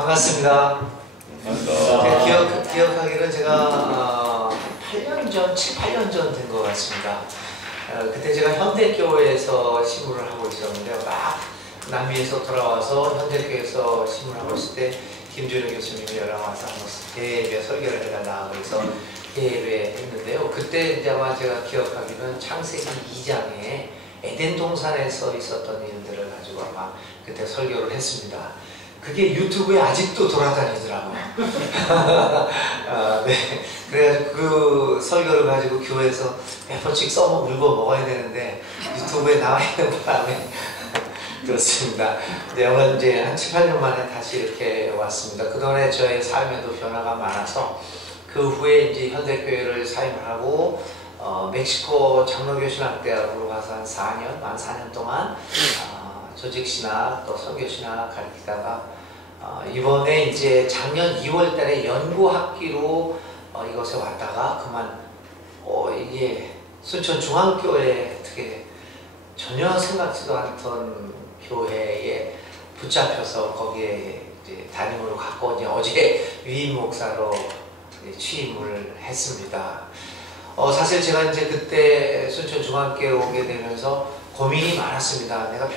반갑습니다. 반갑습니다. 기억하기로는 제가 8년 전, 7, 8년 전 된 것 같습니다. 그때 제가 현대교회에서 신문을 하고 있었는데요. 막 남미에서 돌아와서 현대교회에서 신문을 하고 있을 때 김준영 교수님이 연락 와서 한번 대예배 설교를 해달라 그래서 대예배 했는데요. 그때 이제 아마 제가 기억하기로는 창세기 2장에 에덴 동산에서 있었던 일들을 가지고 아마 그때 설교를 했습니다. 그게 유튜브에 아직도 돌아다니더라고요. 네. 그래가지고 그 설교를 가지고 교회에서 몇 번씩 물고 먹어야 되는데 유튜브에 나와 있는 바람에 그렇습니다. 네, 오늘 이제 한 7, 8년 만에 다시 이렇게 왔습니다. 그동안에 저의 삶에도 변화가 많아서 그 후에 이제 현대교회를 사임을 하고 멕시코 장로교신학대학으로 가서 한 4년, 만 4년 동안 조직신학 또 선교신학 가르치다가 이번에 이제 작년 2월 달에 연구학기로 이곳에 왔다가 그만 이게 순천중앙교회 어떻게 전혀 생각지도 않던 교회에 붙잡혀서 거기에 이제 담임으로 갔고 이제 어제 위임 목사로 취임을 했습니다. 사실 제가 이제 그때 순천중앙교회 오게 되면서 고민이 많았습니다. 내가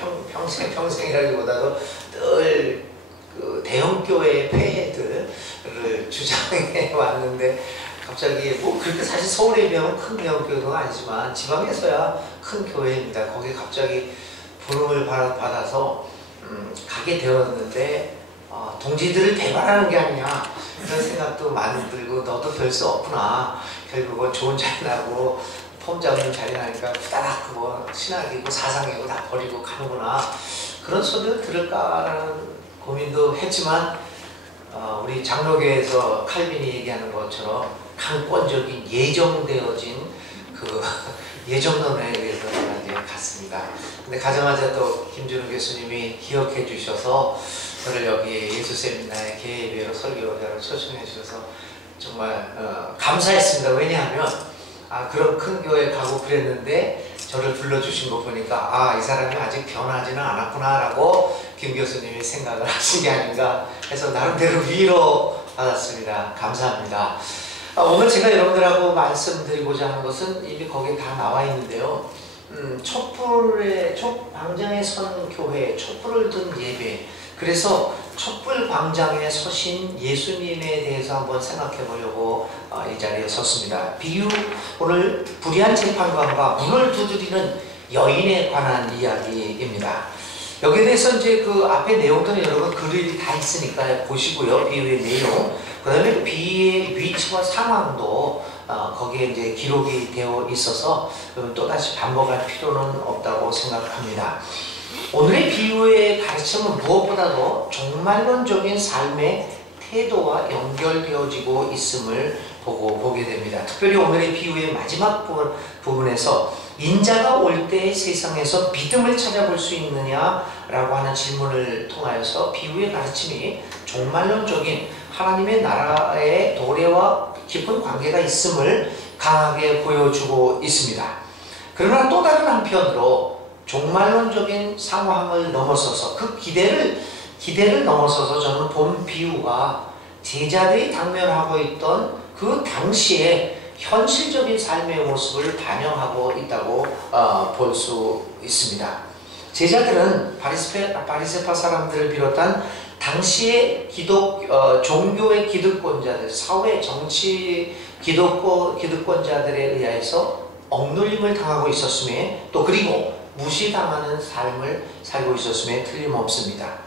평생이라기보다도 늘 그 대형교회의 폐해들을 주장해 왔는데 갑자기 뭐 그렇게 사실 서울에 비하면 큰 대형교회도 아니지만 지방에서야 큰 교회입니다. 거기에 갑자기 부름을 받아서 가게 되었는데 동지들을 대발하는 게 아니냐 이런 생각도 많이 들고 너도 별 수 없구나. 결국은 좋은 자리 나고 폼 잡는 자리 나니까 후다닥 그거 신학이고 사상이고 다 버리고 가는구나. 그런 소리를 들을까라는 고민도 했지만 우리 장로교에서 칼빈이 얘기하는 것처럼 강권적인 예정되어진 그 예정론에 의해서 제가 이제 갔습니다. 근데 가자마자 또 김준우 교수님이 기억해 주셔서 저를 여기 예수 세미나의 개예배로 설교자로 초청해 주셔서 정말 감사했습니다. 왜냐하면 그런 큰 교회 가고 그랬는데 저를 불러주신 거 보니까 이 사람이 아직 변하지는 않았구나 라고 김 교수님이 생각을 하신 게 아닌가 해서 나름대로 위로 받았습니다. 감사합니다. 오늘 제가 여러분들하고 말씀드리고자 하는 것은 이미 거기에 다 나와 있는데요. 촛불 광장에 선 교회, 촛불을 든 예배. 그래서 촛불 광장에 서신 예수님에 대해서 한번 생각해 보려고 이 자리에 섰습니다. 비유, 오늘 불의한 재판관과 문을 두드리는 여인에 관한 이야기입니다. 여기에 대해서 이제 그 앞에 내용들은 여러분 글이 다 있으니까 보시고요. 비유의 내용. 그 다음에 비유의 위치와 상황도 거기에 이제 기록이 되어 있어서 또다시 반복할 필요는 없다고 생각합니다. 오늘의 비유의 가르침은 무엇보다도 종말론적인 삶의 태도와 연결되어지고 있음을 보게 됩니다. 특별히 오늘의 비유의 마지막 부분에서 인자가 올 때의 세상에서 믿음을 찾아볼 수 있느냐라고 하는 질문을 통하여서 비유의 가르침이 종말론적인 하나님의 나라의 도래와 깊은 관계가 있음을 강하게 보여주고 있습니다. 그러나 또 다른 한편으로 종말론적인 상황을 넘어서서 그 기대를 넘어서서 저는 본 비유가 제자들이 당면하고 있던 그 당시의 현실적인 삶의 모습을 반영하고 있다고 볼 수 있습니다. 제자들은 바리새파 사람들을 비롯한 당시의 종교의 기득권자들, 사회 정치 기득권자들에 의해서 억눌림을 당하고 있었음에 또 그리고 무시당하는 삶을 살고 있었음에 틀림없습니다.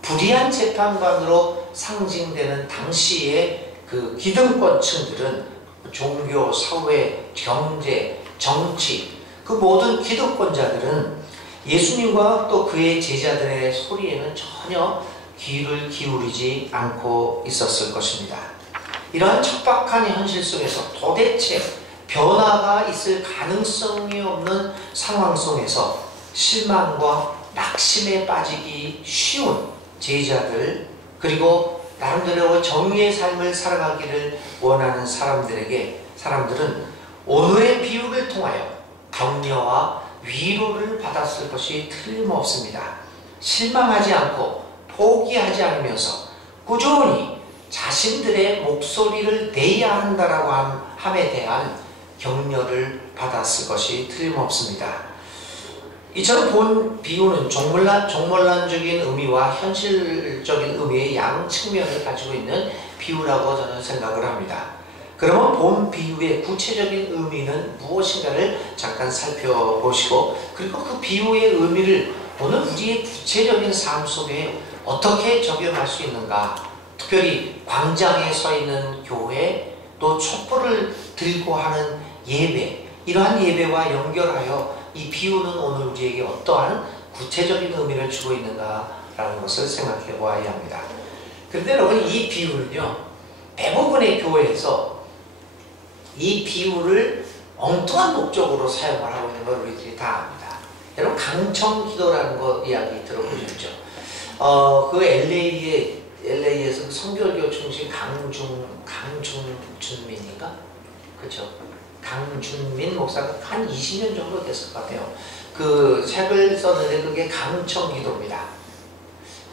불의한 재판관으로 상징되는 당시의 그 기득권층들은 종교, 사회, 경제, 정치 그 모든 기득권자들은 예수님과 또 그의 제자들의 소리에는 전혀 귀를 기울이지 않고 있었을 것입니다. 이러한 척박한 현실 속에서 도대체 변화가 있을 가능성이 없는 상황 속에서 실망과 낙심에 빠지기 쉬운 제자들 그리고 나름대로 정의의 삶을 살아가기를 원하는 사람들은 오늘의 비유를 통하여 격려와 위로를 받았을 것이 틀림없습니다. 실망하지 않고 포기하지 않으면서 꾸준히 자신들의 목소리를 내야 한다라고 함에 대한 격려를 받았을 것이 틀림없습니다. 이처럼 본 비유는 종말론적인 의미와 현실적인 의미의 양 측면을 가지고 있는 비유라고 저는 생각을 합니다. 그러면 본 비유의 구체적인 의미는 무엇인가를 잠깐 살펴보시고, 그리고 그 비유의 의미를 오늘 우리의 구체적인 삶 속에 어떻게 적용할 수 있는가, 특별히 광장에 서 있는 교회, 또 촛불을 들고 하는 예배, 이러한 예배와 연결하여 이 비유는 오늘 우리에게 어떠한 구체적인 의미를 주고 있는가라는 것을 생각해 보아야 합니다. 그런데 여러분, 이 비유는요, 대부분의 교회에서 이 비유를 엉뚱한 목적으로 사용을 하고 있는 걸 우리들이 다 압니다. 여러분, 강청기도라는 거 이야기 들어보셨죠? 그 LA에서 그 성결교 중심 강준민인가? 그렇죠? 강준민 목사가 한 20년 정도 됐을 것 같아요. 그 책을 썼는데 그게 강청기도입니다.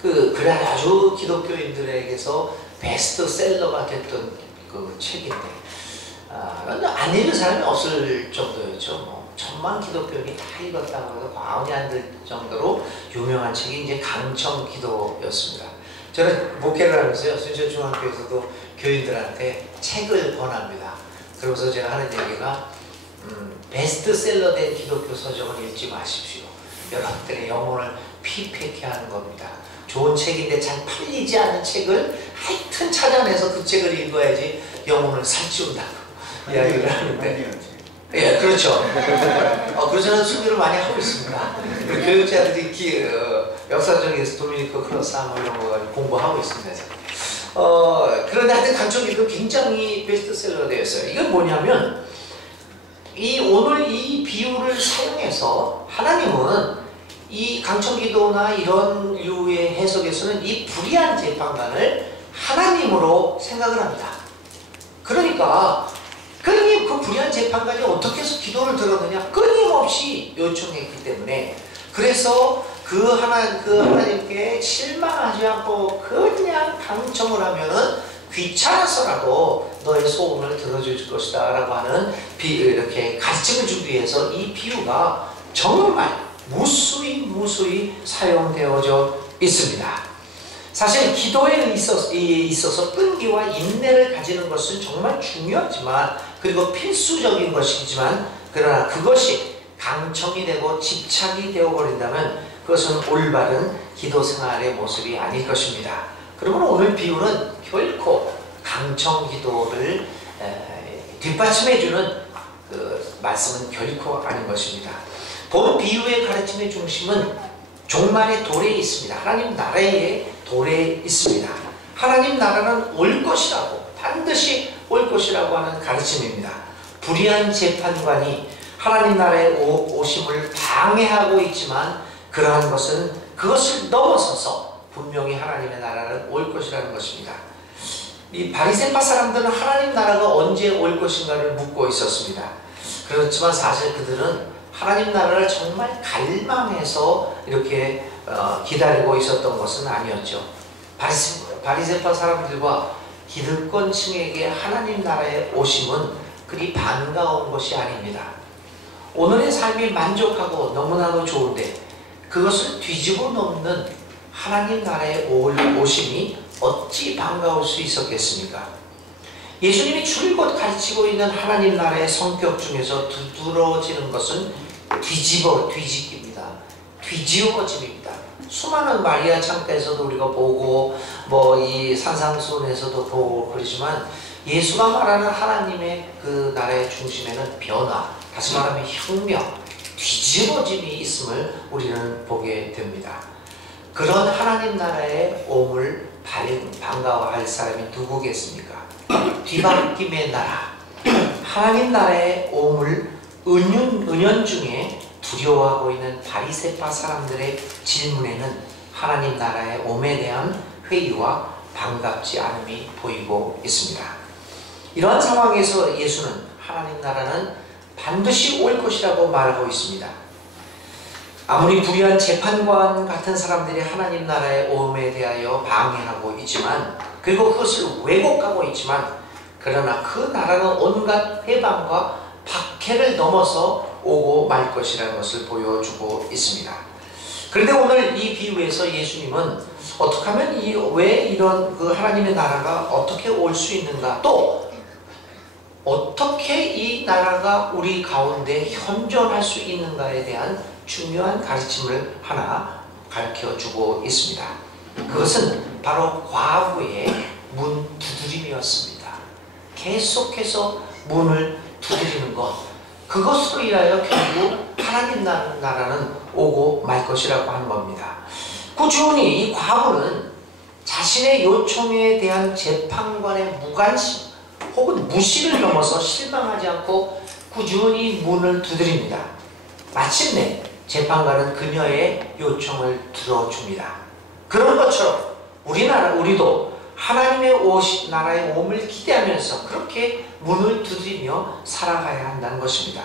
그래 아주 기독교인들에게서 베스트셀러가 됐던 그 책인데, 안 읽은 사람이 없을 정도였죠. 뭐 1000만 기독교인이 다 읽었다고 해도 과언이 안 될 정도로 유명한 책이 이제 강청기도였습니다. 저는 목회를 하면서요, 순천중학교에서도 교인들한테 책을 권합니다. 그러면서 제가 하는 얘기가 베스트셀러 된 기독교 서적을 읽지 마십시오. 여러분들의 영혼을 피폐케 하는 겁니다. 좋은 책인데 잘 팔리지 않는 책을 하여튼 찾아내서 그 책을 읽어야지 영혼을 살찌운다고 이야기를 하는데, 예, 그렇죠. 그래서 저는 수교를 많이 하고 있습니다. 교육자들이 역사적에서 도미니크 크로스 뭐 이런 거 공부하고 있습니다. 그런데 하여튼 강청기도 굉장히 베스트셀러가 되었어요. 이건 뭐냐면, 오늘 이 비유를 사용해서 하나님은 이 강청기도나 이런 류의 해석에서는 이 불의한 재판관을 하나님으로 생각을 합니다. 그러니까 그 불의한 재판관이 어떻게 해서 기도를 들었느냐, 끊임없이 요청했기 때문에, 그래서 그 하나님께 실망하지 않고 그냥 강청을 하면은 귀찮아서라도 너의 소원을 들어줄 것이다 라고 하는 이렇게 가르침을 주기 위해서 이 비유가 정말 무수히 사용되어져 있습니다. 사실 기도에 있어서 끈기와 인내를 가지는 것은 정말 중요하지만, 그리고 필수적인 것이지만, 그러나 그것이 강청이 되고 집착이 되어버린다면 그것은 올바른 기도 생활의 모습이 아닐 것입니다. 그러면 오늘 비유는 결코 강청 기도를 뒷받침해주는 그 말씀은 결코 아닌 것입니다. 본 비유의 가르침의 중심은 종말의 도래에 있습니다. 하나님 나라의 도래에 있습니다. 하나님 나라는 올 것이라고, 반드시 올 것이라고 하는 가르침입니다. 불의한 재판관이 하나님 나라의 오심을 방해하고 있지만, 그러한 것은 그것을 넘어서서 분명히 하나님의 나라는 올 것이라는 것입니다. 이 바리새파 사람들은 하나님 나라가 언제 올 것인가를 묻고 있었습니다. 그렇지만 사실 그들은 하나님 나라를 정말 갈망해서 이렇게 기다리고 있었던 것은 아니었죠. 바리새파 사람들과 기득권층에게 하나님 나라의 오심은 그리 반가운 것이 아닙니다. 오늘의 삶이 만족하고 너무나도 좋은데 그것을 뒤집어 놓는 하나님 나라의 오심이 어찌 반가울 수 있었겠습니까? 예수님이 줄곧 가르치고 있는 하나님 나라의 성격 중에서 두드러지는 것은 뒤집기입니다. 뒤집어짐입니다. 수많은 마리아 창가에서도 우리가 보고 이 산상수훈에서도 보고 그러지만, 예수가 말하는 하나님의 그 나라의 중심에는 변화, 다시 말하면 혁명, 뒤집어짐이 있음을 우리는 보게 됩니다. 그런 하나님 나라의 오음을 반가워할 사람이 누구겠습니까? 뒤바뀜의 나라, 하나님 나라의 오음을 은연중에 두려워하고 있는 바리새파 사람들의 질문에는 하나님 나라의 오음에 대한 회의와 반갑지 않음이 보이고 있습니다. 이러한 상황에서 예수는 하나님 나라는 반드시 올 것이라고 말하고 있습니다. 아무리 불의한 재판관 같은 사람들이 하나님 나라의 오음에 대하여 방해하고 있지만, 그리고 그것을 왜곡하고 있지만, 그러나 그 나라는 온갖 회방과 박해를 넘어서 오고 말 것이라는 것을 보여주고 있습니다. 그런데 오늘 이 비유에서 예수님은 어떻게 하면 왜 이런 그 하나님의 나라가 어떻게 올 수 있는가, 또 어떻게 이 나라가 우리 가운데 현존할 수 있는가에 대한 중요한 가르침을 하나 가르쳐주고 있습니다. 그것은 바로 과부의 문 두드림이었습니다. 계속해서 문을 두드리는 것, 그것으로 인하여 결국 하나님 나라는 오고 말 것이라고 하는 겁니다. 꾸준히 이 과부는 자신의 요청에 대한 재판관의 무관심 혹은 무시를 넘어서 실망하지 않고 꾸준히 문을 두드립니다. 마침내 재판관은 그녀의 요청을 들어줍니다. 그런 것처럼 우리도 하나님의 나라의 오음을 기대하면서 그렇게 문을 두드리며 살아가야 한다는 것입니다.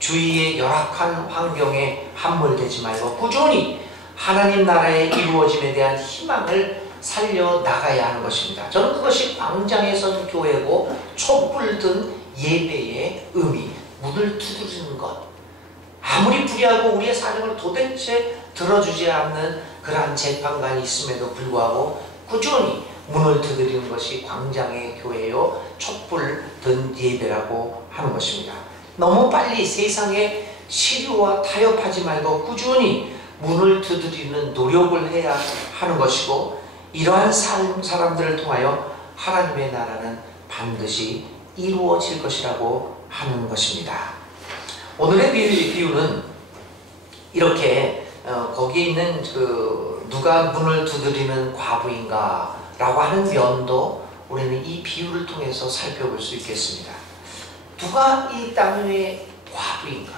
주위의 열악한 환경에 함몰되지 말고 꾸준히 하나님 나라의 이루어짐에 대한 희망을 살려나가야 하는 것입니다. 저는 그것이 광장에 선 교회고 촛불 든 예배의 의미, 문을 두드리는 것. 아무리 불의하고 우리의 사정을 도대체 들어주지 않는 그러한 재판관이 있음에도 불구하고 꾸준히 문을 두드리는 것이 광장의 교회요, 촛불 든 예배라고 하는 것입니다. 너무 빨리 세상에 시류와 타협하지 말고 꾸준히 문을 두드리는 노력을 해야 하는 것이고, 이러한 사람들을 통하여 하나님의 나라는 반드시 이루어질 것이라고 하는 것입니다. 오늘의 비유는 이렇게 거기에 있는 누가 문을 두드리는 과부인가 라고 하는 면도 우리는 이 비유를 통해서 살펴볼 수 있겠습니다. 누가 이 땅 위의 과부인가?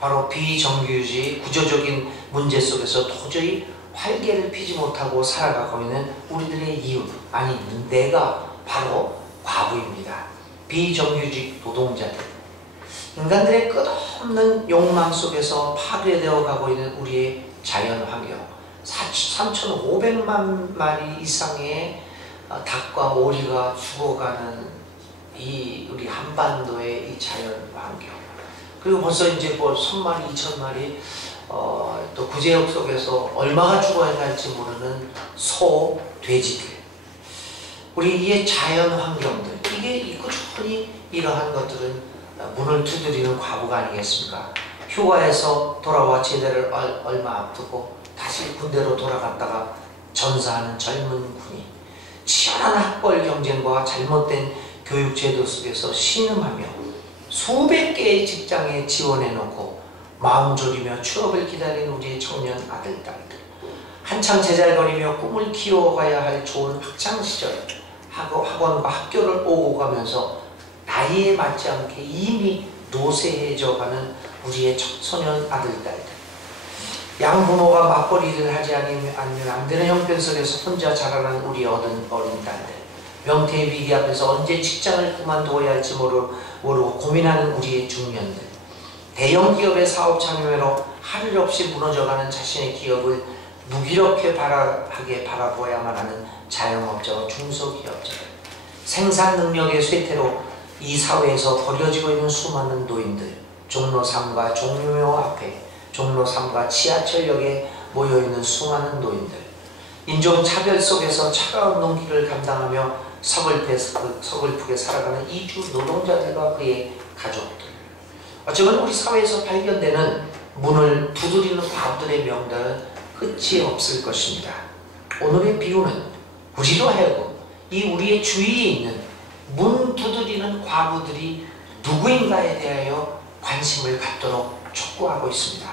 바로 비정규주의 구조적인 문제 속에서 도저히 활개를 피지 못하고 살아가고 있는 우리들의 이웃, 아니 내가 바로 과부입니다. 비정규직 노동자들, 인간들의 끝없는 욕망 속에서 파괴되어 가고 있는 우리의 자연환경, 3,500만 마리 이상의 닭과 오리가 죽어가는 이 우리 한반도의 이 자연환경, 그리고 벌써 이제 뭐 1,000마리, 2,000마리 또 구제역 속에서 얼마가 죽어야 할지 모르는 소, 돼지들, 우리의 자연환경들, 이게 꾸준히 이러한 것들은 문을 두드리는 과부가 아니겠습니까? 휴가에서 돌아와 제대를 얼마 앞두고 다시 군대로 돌아갔다가 전사하는 젊은 군인, 치열한 학벌 경쟁과 잘못된 교육제도 속에서 신음하며 수백 개의 직장에 지원해놓고 마음 졸이며 취업을 기다리는 우리의 청년 아들, 딸들, 한창 제잘거리며 꿈을 키워가야 할 좋은 학창시절, 학원과 학교를 오고 가면서 나이에 맞지 않게 이미 노쇠해져 가는 우리의 청소년 아들, 딸들, 양부모가 맞벌이를 하지 않으면 안 되는 형편 속에서 혼자 자라는 우리 어린 딸들, 명태의 위기 앞에서 언제 직장을 그만두어야 할지 모르고 고민하는 우리의 중년들, 대형 기업의 사업 참여로 하늘 없이 무너져가는 자신의 기업을 무기력하게 바라보아야만 하는 자영업자와 중소기업자들, 생산 능력의 쇠퇴로 이 사회에서 버려지고 있는 수많은 노인들, 종로 3과 종묘 앞에, 종로 3과 지하철역에 모여있는 수많은 노인들, 인종차별 속에서 차가운 농기를 감당하며 서글프게 살아가는 이주 노동자들과 그의 가족들, 어쩌면 우리 사회에서 발견되는 문을 두드리는 과부들의 명단은 끝이 없을 것입니다. 오늘의 비유는 우리로 하여금 이 우리의 주위에 있는 문 두드리는 과부들이 누구인가에 대하여 관심을 갖도록 촉구하고 있습니다.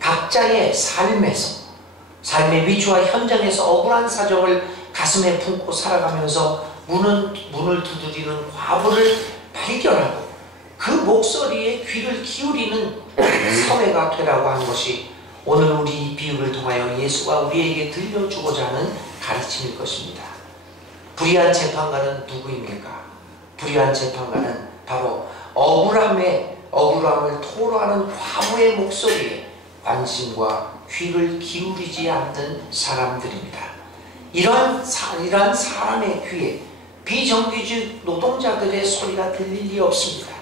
각자의 삶의 위치와 현장에서 억울한 사정을 가슴에 품고 살아가면서 문을 두드리는 과부를 발견하고 그 목소리에 귀를 기울이는 사회가 되라고 하는 것이 오늘 우리 비유를 통하여 예수가 우리에게 들려주고자 하는 가르침일 것입니다. 불의한 재판관은 누구입니까? 불의한 재판관은 바로 억울함을 토로하는 과부의 목소리에 관심과 귀를 기울이지 않는 사람들입니다. 이러한 사람의 귀에 비정규직 노동자들의 소리가 들릴 리 없습니다.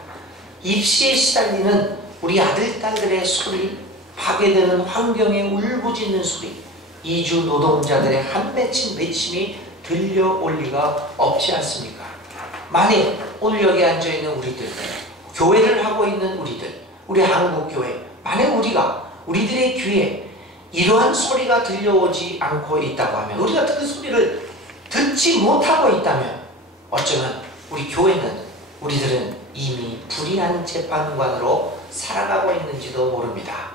입시에 시달리는 우리 아들, 딸들의 소리, 파괴되는 환경에 울부짖는 소리, 이주 노동자들의 한 맺힌 외침이 들려올 리가 없지 않습니까? 만일 오늘 여기 앉아있는 우리들, 교회를 하고 있는 우리들, 우리 한국교회, 만약 우리들의 귀에 이러한 소리가 들려오지 않고 있다고 하면, 우리가 그 소리를 듣지 못하고 있다면 어쩌면 우리들은 이미 불의한 재판관으로 살아가고 있는지도 모릅니다.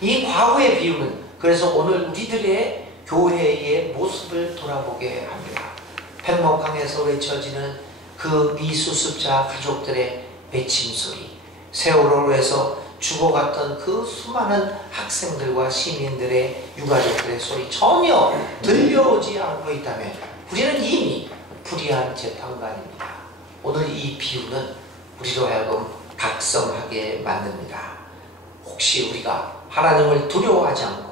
이 과거의 비유는 그래서 오늘 우리들의 교회의 모습을 돌아보게 합니다. 백목강에서 외쳐지는 그 미수습자 가족들의 외침소리, 세월호에서 죽어갔던 그 수많은 학생들과 시민들의 유가족들의 소리 전혀 들려오지 않고 있다면 우리는 이미 불의한 재판관입니다. 오늘 이 비유는 우리로 하여금 각성하게 만듭니다. 혹시 우리가 하나님을 두려워하지 않고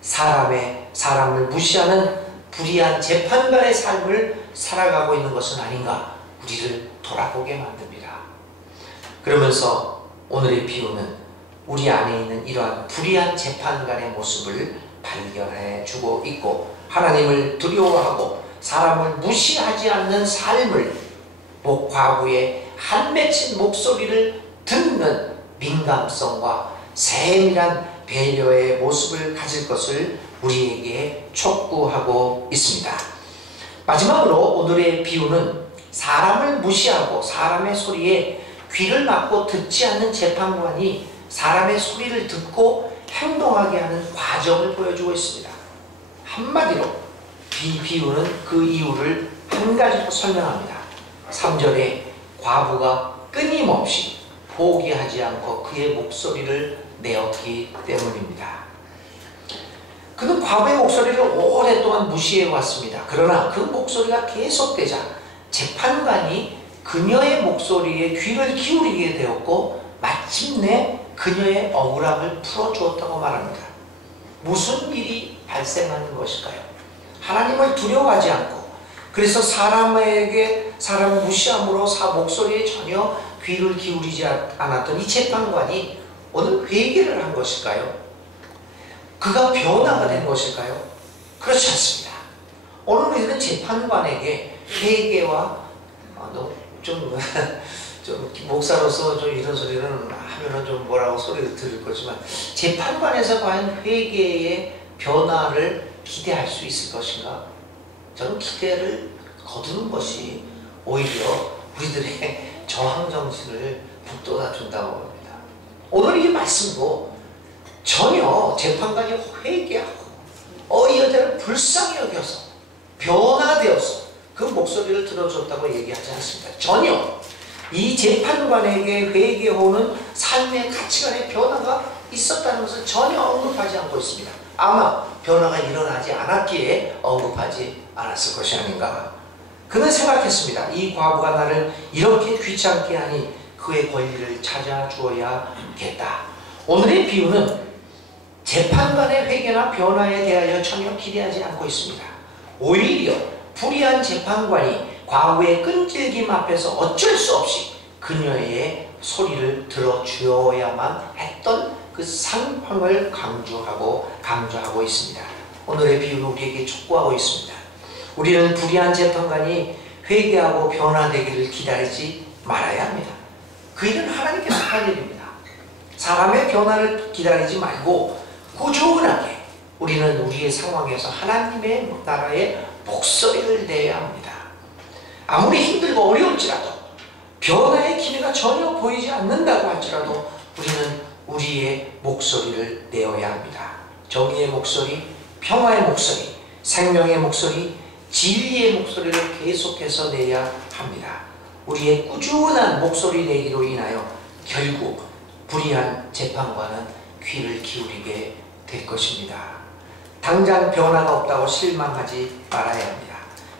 사람을 무시하는 불의한 재판관의 삶을 살아가고 있는 것은 아닌가, 우리를 돌아보게 만듭니다. 그러면서 오늘의 비유는 우리 안에 있는 이러한 불의한 재판관의 모습을 발견해 주고 있고, 하나님을 두려워하고 사람을 무시하지 않는 삶을, 과부의 한 맺힌 목소리를 듣는 민감성과 세밀한 배려의 모습을 가질 것을 우리에게 촉구하고 있습니다. 마지막으로 오늘의 비유는 사람을 무시하고 사람의 소리에 귀를 막고 듣지 않는 재판관이 사람의 소리를 듣고 행동하게 하는 과정을 보여주고 있습니다. 한마디로 이 비유는 그 이유를 한 가지로 설명합니다. 3절에 과부가 끊임없이 포기하지 않고 그의 목소리를 내었기 때문입니다. 그는 과부의 목소리를 오랫동안 무시해 왔습니다. 그러나 그 목소리가 계속되자 재판관이 그녀의 목소리에 귀를 기울이게 되었고 마침내 그녀의 억울함을 풀어주었다고 말합니다. 무슨 일이 발생하는 것일까요? 하나님을 두려워하지 않고, 그래서 사람 무시함으로 목소리에 전혀 귀를 기울이지 않았던 이 재판관이 오늘 회개를 한 것일까요? 그가 변화가 된 것일까요? 그렇지 않습니다. 오늘 우리는 재판관에게 회개와 좀 목사로서 좀 이런 소리는 하면은 좀 뭐라고 소리를 들을 거지만, 재판관에서 과연 회개의 변화를 기대할 수 있을 것인가? 저는 기대를 거두는 것이 오히려 우리들의 저항정신을 북돋아 준다고 봅니다. 오늘 이 말씀도 전혀 재판관이 회개하고 이 여자를 불쌍히 여겨서 변화되어서 그 목소리를 들어줬다고 얘기하지 않습니다. 전혀 이 재판관에게 회개하는 삶의 가치관의 변화가 있었다는 것을 전혀 언급하지 않고 있습니다. 아마 변화가 일어나지 않았기에 언급하지 않았을 것이 아닌가. 그는 생각했습니다. 이 과부가 나를 이렇게 귀찮게 하니 그의 권리를 찾아주어야겠다. 오늘의 비유는 재판관의 회개나 변화에 대하여 전혀 기대하지 않고 있습니다. 오히려 불의한 재판관이 과부의 끈질김 앞에서 어쩔 수 없이 그녀의 소리를 들어주어야만 했던 그 상황을 강조하고 있습니다. 오늘의 비유는 우리에게 촉구하고 있습니다. 우리는 불의한 재판관이 회개하고 변화되기를 기다리지 말아야 합니다. 그 일은 하나님께 속한 일입니다. 사람의 변화를 기다리지 말고 꾸준하게 우리는 우리의 상황에서 하나님의 나라의 목소리를 내야 합니다. 아무리 힘들고 어려울지라도, 변화의 기미가 전혀 보이지 않는다고 할지라도 우리는 우리의 목소리를 내어야 합니다. 정의의 목소리, 평화의 목소리, 생명의 목소리, 진리의 목소리를 계속해서 내야 합니다. 우리의 꾸준한 목소리 내기로 인하여 결국 불의한 재판관은 귀를 기울이게 될 것입니다. 당장 변화가 없다고 실망하지 말아야 합니다.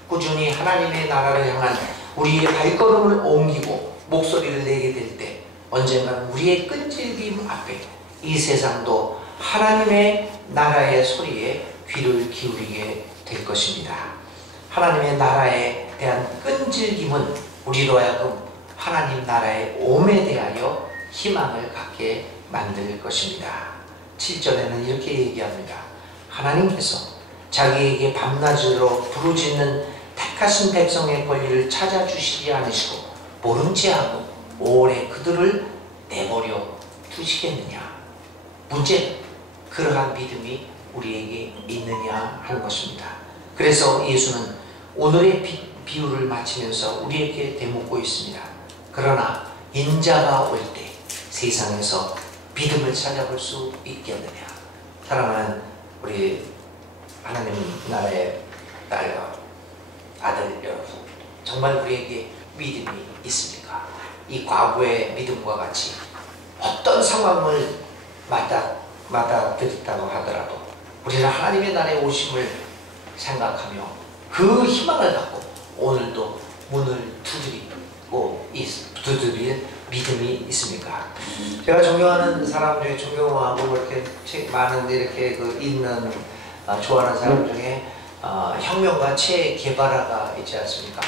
꾸준히 하나님의 나라를 향한 우리의 발걸음을 옮기고 목소리를 내게 될 때 언젠가는 우리의 끈질김 앞에 이 세상도 하나님의 나라의 소리에 귀를 기울이게 될 것입니다. 하나님의 나라에 대한 끈질김은 우리로 하여금 하나님 나라의 오에 대하여 희망을 갖게 만들 것입니다. 7절에는 이렇게 얘기합니다. 하나님께서 자기에게 밤낮으로 부르짖는 택하신 백성의 권리를 찾아주시지 않으시고 모른 체하고 오래 그들을 내버려 두시겠느냐. 문제는 그러한 믿음이 우리에게 있느냐 하는 것입니다. 그래서 예수는 오늘의 비유를 마치면서 우리에게 대묻고 있습니다. 그러나 인자가 올 때 세상에서 믿음을 찾아볼 수 있겠느냐. 사랑하는 우리 하나님 나라의 딸과 아들 여러분, 정말 우리에게 믿음이 있습니까? 이 과거의 믿음과 같이 어떤 상황을 맞닥뜨렸다고 하더라도 우리는 하나님의 나라에 오심을 생각하며 그 희망을 갖고 오늘도 문을 두드릴 믿음이 있습니까? 제가 존경하는 사람 중에 존경하고 이렇게 책 많은 이렇게 읽는 좋아하는 사람 중에 혁명가 체 게바라가 있지 않습니까?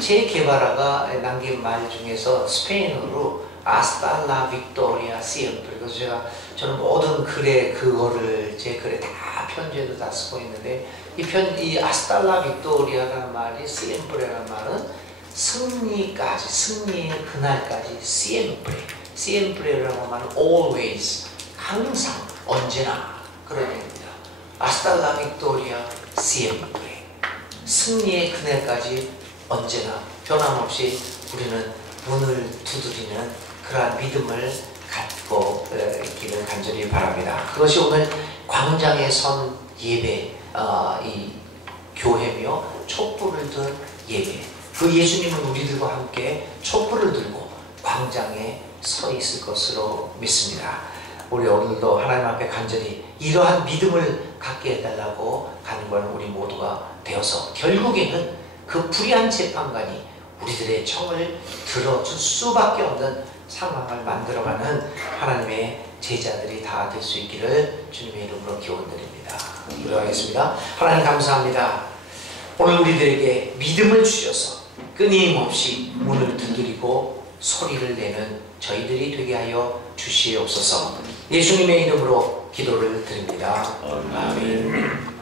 체 게바라가 남긴 말 중에서 스페인어로 아스타 빅토리아 시엠프레. 그래서 저는 모든 글에 그거를 제 글에 다 편지에도 다 쓰고 있는데 이 아스타 빅토리아라는 말이 시엠프레라는 말은 승리까지, 승리의 그날까지 시엠프레라고 말은 always, 항상, 언제나 그런 얘기입니다. 아스타 빅토리아 시엠프레, 승리의 그날까지 언제나 변함없이 우리는 문을 두드리는 그러한 믿음을 갖고 있기를 간절히 바랍니다. 그것이 오늘 광장에 선 예배, 이 교회며 촛불을 든 예배. 그 예수님은 우리들과 함께 촛불을 들고 광장에 서 있을 것으로 믿습니다. 우리 오늘도 하나님 앞에 간절히 이러한 믿음을 갖게 해달라고 간구하는 우리 모두가 되어서 결국에는 그 불의한 재판관이 우리들의 청을 들어줄 수밖에 없는 상황을 만들어가는 하나님의 제자들이 다 될 수 있기를 주님의 이름으로 기원드립니다. 기도하겠습니다. 하나님 감사합니다. 오늘 우리들에게 믿음을 주셔서 끊임없이 문을 두드리고 소리를 내는 저희들이 되게 하여 주시옵소서. 예수님의 이름으로 기도를 드립니다. 아멘.